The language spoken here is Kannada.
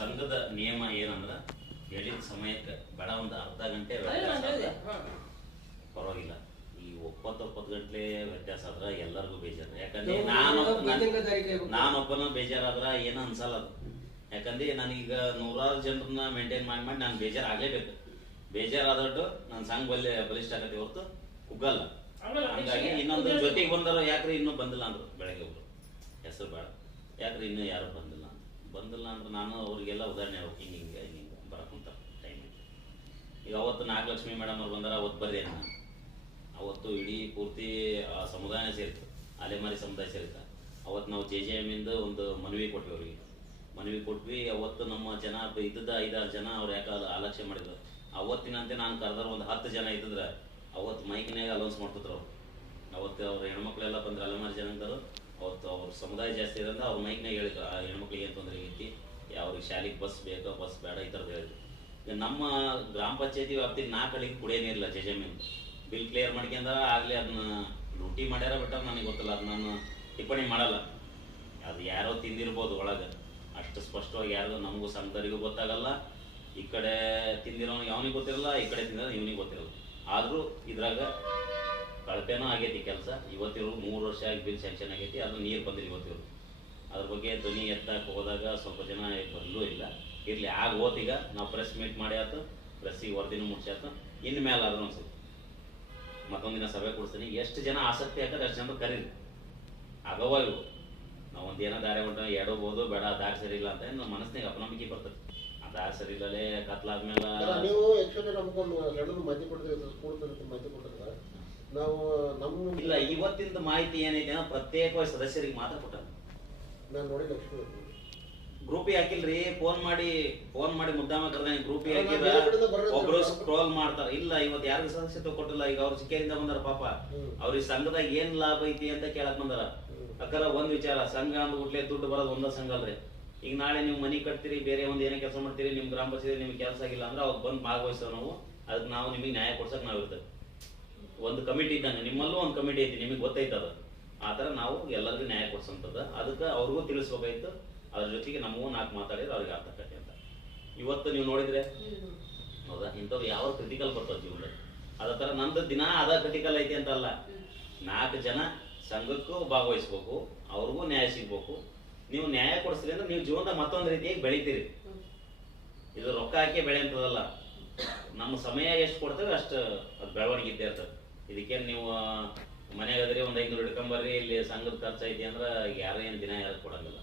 ಸಂಘದ ನಿಯಮ ಏನಂದ್ರ ಹೇಳಿದ ಸಮಯಕ್ಕೆ ಬೇಡ ಒಂದು ಅರ್ಧ ಗಂಟೆ ಅದೇ ವ್ಯತ್ಯಾಸ ಆದ್ರೆ ಪರವಾಗಿಲ್ಲ. ಈ ಒಪ್ಪತ್ತು ಒಪ್ಪತ್ತು ಗಂಟೆ ವ್ಯತ್ಯಾಸ ಆದ್ರ ಎಲ್ಲರಿಗೂ ಬೇಜಾರ. ಯಾಕಂದ್ರೆ ನಾನು. ನಾನೊಬ್ಬನ ಬೇಜಾರಾದ್ರ ಏನು ಅನ್ಸಲ್ಲ ಅದು. ಯಾಕಂದ್ರೆ ನನಗೀಗ ನೂರಾರು ಜನರನ್ನ ಮೇಂಟೈನ್ ಮಾಡಿ ಮಾಡಿ ನಾನು ಬೇಜಾರು ಆಗ್ಲೇಬೇಕು ಬೇಜಾರಾದಟ್ಟು ನನ್ನ ಸಂಘ ಬಲ್ಲೆ ಬಲಿಷ್ಠ ಆಗತ್ತೆ ಹೊರತು ಕುಗ್ಗಲ್ಲ. ಹಂಗಾಗಿ ಇನ್ನೊಂದು ಜೊತೆಗೆ ಬಂದರು ಯಾಕ್ರಿ ಇನ್ನೂ ಬಂದಿಲ್ಲ ಅಂದ್ರು ಬೆಳಗ್ಗೆ ಒಬ್ರು ಹೆಸರು ಬೇಡ. ಯಾಕ್ರಿ ಇನ್ನೂ ಯಾರು ಬಂದಿಲ್ಲ? ಬಂದಿಲ್ಲ ಅಂದ್ರೆ ನಾನು ಅವರಿಗೆಲ್ಲ ಉದಾಹರಣೆ ಹೇಳ್ಬೇಕು. ಹಿಂಗೆ ಹಿಂಗೆ ಹಿಂಗೆ ಬರಕುಂತ ಟೈಮ್ ಈಗ ಅವತ್ತು ನಾಗಲಕ್ಷ್ಮಿ ಮೇಡಮ್ ಅವ್ರು ಬಂದಾರ, ಅವತ್ತು ಬರ್ರಿ ನಾನು. ಅವತ್ತು ಇಡೀ ಪೂರ್ತಿ, ಆ ಸಮುದಾಯ ಸೇರಿತು ಅಲೆಮಾರಿ ಸಮುದಾಯ ಸೇರಿತು ಅವತ್ತು ನಾವು ಜೆ ಜೆ ಎಮ್ಮಿಂದ ಒಂದು ಮನವಿ ಕೊಟ್ವಿ ಅವ್ರಿಗೆ. ಮನವಿ ಕೊಟ್ವಿ, ಅವತ್ತು ನಮ್ಮ ಜನ ಇದ್ದದ ಐದಾರು ಜನ ಅವ್ರು ಯಾಕೆ ಆಲಕ್ಷ್ಯ ಮಾಡಿದ್ರು. ಅವತ್ತಿನಂತೆ ನಾನು ಕರೆದ್ರ ಒಂದು ಹತ್ತು ಜನ ಇದ್ದಿದ್ರೆ, ಅವತ್ತು ಮೈಕ್ನಾಗ ಅಲೌನ್ಸ್ ಮಾಡ್ತಿದ್ರು ಅವ್ರು. ಅವತ್ತು ಅವ್ರ ಹೆಣ್ಮಕ್ಳೆಲ್ಲ ಬಂದ್ರೆ ಅಲೆಮಾರಿ ಜನಾಂಗದವರು ಅವತ್ತು ಅವ್ರ ಸಮುದಾಯ ಜಾಸ್ತಿ ಇರೋದ್ರಿಂದ ಅವ್ರ ಮೈಕ್ನಾಗ ಹೇಳಿದ್ರು ಆ ಹೆಣ್ಮಕ್ಳಿಗೆ ಏನು ತೊಂದರೆ ಐತಿ ಅವ್ರಿಗೆ ಶಾಲೆಗೆ ಬಸ್ ಬೇಕೋ, ಬಸ್ ಬೇಡ, ಈ ಥರದ್ದು ಹೇಳಿದ್ರು. ಈಗ ನಮ್ಮ ಗ್ರಾಮ ಪಂಚಾಯತಿ ವ್ಯಾಪ್ತಿಗೆ ನಾಲ್ಕು ಹಳ್ಳಿಗೆ ಕುಡಿಯೋ ನೀರಿಲ್ಲ ಬಿಲ್ ಕ್ಲಿಯರ್ ಮಾಡ್ಕೊಂಡ ಆಗಲಿ ಅದನ್ನ ಲೂಟಿ ಮಾಡ್ಯಾರ ಬಿಟ್ಟ ನನಗೆ ಗೊತ್ತಿಲ್ಲ ಅದು ನಾನು ಟಿಪ್ಪಣಿ ಮಾಡಲ್ಲ. ಅದು ಯಾರೋ ತಿಂದಿರ್ಬೋದು ಒಳಗೆ. ಅಷ್ಟು ಸ್ಪಷ್ಟವಾಗಿ ಯಾರಿಗೂ ನಮಗೂ ಸಂತರಿಗೂ ಗೊತ್ತಾಗಲ್ಲ. ಈ ಕಡೆ ತಿಂದಿರೋನಿಗೆ ಅವನಿಗೆ ಗೊತ್ತಿರಲ್ಲ, ಈ ಕಡೆ ತಿಂದಿರೋ ಇವನಿಗೆ ಗೊತ್ತಿರಲ್ಲ. ಆದರೂ ಇದ್ರಾಗ ಕಳಪೆನೂ ಆಗೈತಿ ಕೆಲಸ. ಇವತ್ತಿರು ಮೂರು ವರ್ಷ ಆಗಿ ಬಿಲ್ ಸ್ಯಾಂಕ್ಷನ್ ಆಗೈತಿ ಅದು ನೀರು ಬಂದಿಲ್ಲ ಇವತ್ತಿರು ಅದ್ರ ಬಗ್ಗೆ ಧ್ವನಿ ಎತ್ತಕ್ಕೆ ಹೋದಾಗ ಸ್ವಲ್ಪ ಜನ ಬಂದೂ ಇಲ್ಲ. ಇರ್ಲಿ, ಆಗ ಹೋತೀಗ ನಾವು ಪ್ರೆಸ್ ಮೀಟ್ ಮಾಡಿ ಆತು ಪ್ರೆಸ್ಸಿಗೆ ವರದಿನೂ ಮುಟ್ಸಾತು ಇನ್ನು ಮೇಲೆ ಆದ್ರೂ ಅನ್ಸುತ್ತೆ. ಮತ್ತೊಂದಿನ ಸಭೆ ಕೊಡ್ತೀನಿ ಎಷ್ಟು ಜನ ಆಸಕ್ತಿ ಆಗ್ತದೆ ಅಷ್ಟು ಜನ ಕರೀರಿ. ಆಗವ ಇವು ನಾವು ಒಂದು ಏನೋ ದಾರಿ ಹೊಂಟ ಎಡಬೋದು, ಬೇಡ, ದಾರಿ ಸರಿ ಇಲ್ಲ ಅಂತ ನಮ್ಮ ಮನಸ್ಸಿನಾಗ ಅಪನಂಬಿಕೆ ಬರ್ತದೆ. ಆ ಸರಿ ಇಲ್ಲಲೇ ಕತ್ಲಾದ್ಮೇಲೆ ನೀವು ಆ್ಯಕ್ಚುಲಿ ನಮ್ಗೊಂದು ಮಾಹಿತಿ ಕೊಟ್ಟಿದ್ರೆ ನಾವು ನಮ್ಮ ಇಲ್ಲ ಇವತ್ತಿನ ಮಾಹಿತಿ ಏನೈತೆ ಅಂದ್ರೆ ಪ್ರತ್ಯೇಕವಾಗಿ ಸದಸ್ಯರಿಗೆ ಮಾತ್ರ ಕೊಟ್ಟ ನಾನು ನೋಡಿ ಲಕ್ಷ್ಮಿ ಗ್ರೂಪ್ ಹಾಕಿಲ್ರಿ ಫೋನ್ ಮಾಡಿ ಫೋನ್ ಮಾಡಿ ಮುದ್ದಾಮ ಕರೆದ ಗ್ರೂಪ್ ಹಾಕಿದ ಹಾಕಿದ್ರ ಒಬ್ರು. ಸ್ಕ್ರೋಲ್ ಮಾಡ್ತಾರ. ಇಲ್ಲ ಇವತ್ತು ಯಾರಿಗೂ ಸದಸ್ಯತ್ವ ಕೊಟ್ಟಿಲ್ಲ ಈಗ ಅವ್ರ ಚಿಕ್ಕರಿಂದ ಬಂದಾರ ಪಾಪ. ಅವ್ರಿಗೆ ಸಂಘದಾಗ ಏನ್ ಲಾಭ ಐತಿ ಅಂತ ಕೇಳಕ್ ಬಂದಾರ. ಅಕ್ಕರ ಒಂದ್ ವಿಚಾರ ಸಂಘ ಅಂದ್ಬಿಟ್ಲೆ ದುಡ್ಡು ಬರೋದು ಒಂದ ಸಂಘ ಅಲ್ರಿ. ಈಗ ನಾಳೆ ನೀವು ಮನಿ ಕಟ್ತೀರಿ ಬೇರೆ ಒಂದ್ ಏನೇ ಕೆಲಸ ಮಾಡ್ತೀರಿ ನಿಮ್ ಗ್ರಾಮ ಪಂಚಾಯತ್ ನಿಮ್ಗೆ ಕೆಲಸ ಆಗಿಲ್ಲ ಅಂದ್ರೆ ಅವ್ರು ಬಂದ್ ಭಾಗವಹಿಸ್ತೇವೆ ನಾವು. ಅದಕ್ಕೆ ನಾವು ನಿಮಗೆ ನ್ಯಾಯ ಕೊಡ್ಸಕ್ ನಾವು ಇರ್ತೇವೆ. ಒಂದು ಕಮಿಟಿ ಇದ್ದಂಗೆ ನಿಮ್ಮಲ್ಲೂ ಒಂದು ಕಮಿಟಿ ಐತಿ, ನಿಮಗೆ ಗೊತ್ತೈತದ ಆ ಥರ ನಾವು ಎಲ್ಲರಿಗೂ ನ್ಯಾಯ ಕೊಡ್ಸಂತದ ಅದಕ್ಕೆ ಅವ್ರಿಗೂ ತಿಳಿಸ್ಬೇಕಾಯ್ತು. ಅದ್ರ ಜೊತೆಗೆ ನಮಗೂ ನಾಲ್ಕು ಮಾತಾಡಿದ್ರೆ ಅವ್ರಿಗೆ ಅರ್ಥ ಅಂತ. ಇವತ್ತು ನೀವು ನೋಡಿದ್ರೆ, ಹೌದಾ? ಇಂಥವ್ರು ಯಾವ ಕ್ರಿಟಿಕಲ್ ಬರ್ತದೆ ಜೀವನ ಅದ ಥರ ನಂದು ದಿನ ಅದ ಕ್ರಿಟಿಕಲ್ ಐತಿ ಅಂತ ಅಲ್ಲ ನಾಲ್ಕು ಜನ ಸಂಘಕ್ಕೂ ಭಾಗವಹಿಸ್ಬೇಕು, ಅವ್ರಿಗೂ ನ್ಯಾಯ ಸಿಗ್ಬೇಕು. ನೀವು ನ್ಯಾಯ ಕೊಡಿಸ್ರಿ ಅಂದ್ರೆ ನೀವು ಜೀವನದ ಮತ್ತೊಂದು ರೀತಿಯಾಗಿ ಬೆಳಿತೀರಿ. ಇದು ರೊಕ್ಕ ಹಾಕಿ ಬೆಳೆಯಂತದಲ್ಲ ನಮ್ಮ ಸಮಯ ಎಷ್ಟು ಕೊಡ್ತೇವೆ ಅಷ್ಟು ಅದು ಬೆಳವಣಿಗೆ ಇದ್ದೇ ಇರ್ತದೆ. ಇದಕ್ಕೇನು ನೀವು ಮನೆಗಾದ್ರೆ ಒಂದು ಐನೂರು ಹಿಡ್ಕೊಂಬರ್ರಿ ಇಲ್ಲಿ ಸಂಘದ ಖರ್ಚು ಐತಿ ಅಂದ್ರೆ ಯಾರೇನು ದಿನ ಯಾರು ಕೊಡಂಗಿಲ್ಲ.